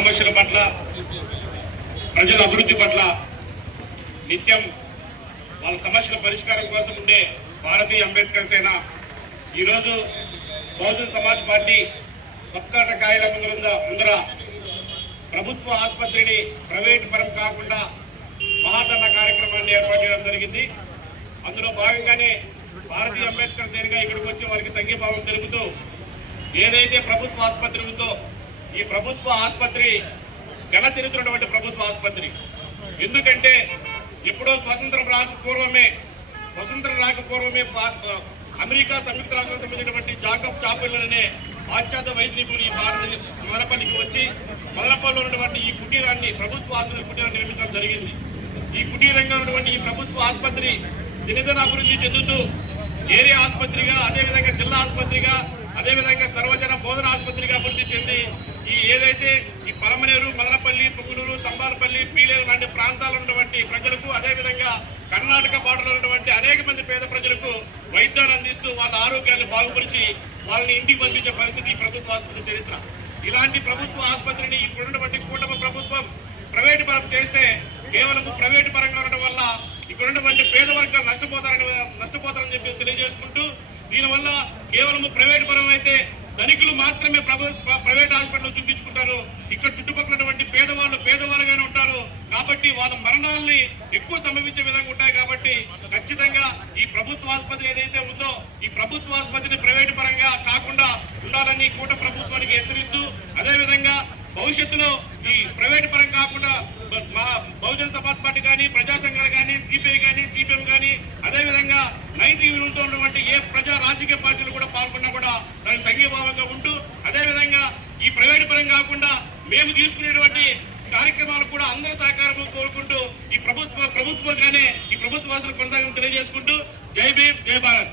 సమస్యల పట్ల ప్రజల అభివృద్ధి పట్ల నిత్యం వాళ్ళ సమస్యల పరిష్కారం కోసం ఉండే భారతీయ అంబేద్కర్ సేన ఈరోజు బహుజన్ సమాజ్ పార్టీ సబ్కాట కాయల ముందర ముందర ప్రభుత్వ ఆసుపత్రిని ప్రైవేట్ పరం కాకుండా మహాధరణ కార్యక్రమాన్ని ఏర్పాటు చేయడం జరిగింది. అందులో భాగంగానే భారతీయ అంబేద్కర్ సేనగా ఇక్కడికి వచ్చి వారికి సంఘీభావం తెలుపుతూ ఏదైతే ప్రభుత్వ ఆసుపత్రి ఉందో ఈ ప్రభుత్వ ఆసుపత్రి ఘన తిరుగుతున్నటువంటి ప్రభుత్వ ఆసుపత్రి. ఎందుకంటే ఎప్పుడో స్వతంత్రం రాక పూర్వమే స్వతంత్రం రాక పూర్వమే అమెరికా సంయుక్త రాష్ట్రాలకు సంబంధించినటువంటి జాకబ్ చాపెల్ అనే పాశ్చాత్య వైద్య నిపుణులు ఈ భారత మదనపల్లికి వచ్చి మదనపల్లిలో ఉన్నటువంటి ఈ కుటీరాన్ని ప్రభుత్వ ఆసుపత్రి కుటీరాన్ని నిర్మించడం జరిగింది. ఈ కుటీరంగా ఉన్నటువంటి ఈ ప్రభుత్వ ఆసుపత్రి దినదిన అభివృద్ధి చెందుతూ ఏరియా ఆసుపత్రిగా అదేవిధంగా జిల్లా ఆసుపత్రిగా అదేవిధంగా సర్వజన బోధన ఆసుపత్రిగా అభివృద్ధి చెంది ఈ ఏదైతే ఈ పరమనేరు మదనపల్లి పొంగునూరు తంబాలపల్లి పీలేరు లాంటి ప్రాంతాలు ఉన్నటువంటి ప్రజలకు అదేవిధంగా కర్ణాటక బార్డర్లో ఉన్నటువంటి అనేక మంది పేద ప్రజలకు వైద్యాన్ని అందిస్తూ వాళ్ళ ఆరోగ్యాన్ని బాగుపరిచి వాళ్ళని ఇంటికి పంపించే పరిస్థితి ప్రభుత్వ ఆసుపత్రి చరిత్ర. ఇలాంటి ప్రభుత్వ ఆసుపత్రిని ఇప్పుడున్నటువంటి కూటమి ప్రభుత్వం ప్రైవేటు పరం చేస్తే కేవలం ప్రైవేటు పరంగా ఉండటం వల్ల ఇక్కడున్నటువంటి పేద వర్గాలు నష్టపోతారని నష్టపోతారని చెప్పి తెలియజేసుకుంటూ దీనివల్ల కేవలం ప్రైవేటు పరం అయితే ధనికులు మాత్రమే ప్రైవేట్ హాస్పిటల్ చూపించుకుంటారు. ఇక్కడ చుట్టుపక్కలటువంటి పేదవాళ్ళు పేదవాళ్ళుగానే ఉంటారు. కాబట్టి వాళ్ళ మరణాలని ఎక్కువ సంభవించే విధంగా ఉంటాయి కాబట్టి ఖచ్చితంగా ఈ ప్రభుత్వ ఆసుపత్రి ఏదైతే ఉందో ఈ ప్రభుత్వ ఆసుపత్రిని ప్రైవేటు పరంగా కాకుండా ఉండాలని కూట ప్రభుత్వానికి హెచ్చరిస్తూ అదేవిధంగా భవిష్యత్తులో ఈ ప్రైవేట్ పరం కాకుండా మా బహుజన సమాజ్ పార్టీ కానీ ప్రజా సంఘాలు కానీ సిపిఐ కానీ సిపిఎం కానీ అదేవిధంగా నైతిక విలువలతో ఉన్నటువంటి ఏ ప్రజా రాజకీయ పార్టీలు కూడా పాల్గొన్నా కూడా దానికి సంఘీభావంగా ఉంటూ అదేవిధంగా ఈ ప్రైవేట్ పరం కాకుండా మేము తీసుకునేటువంటి కార్యక్రమాలు కూడా అందరి సహకారం కోరుకుంటూ ఈ ప్రభుత్వ ప్రభుత్వంగానే ఈ ప్రభుత్వాలను కొనసాగం తెలియజేసుకుంటూ జై భీమ్ జై భారత్.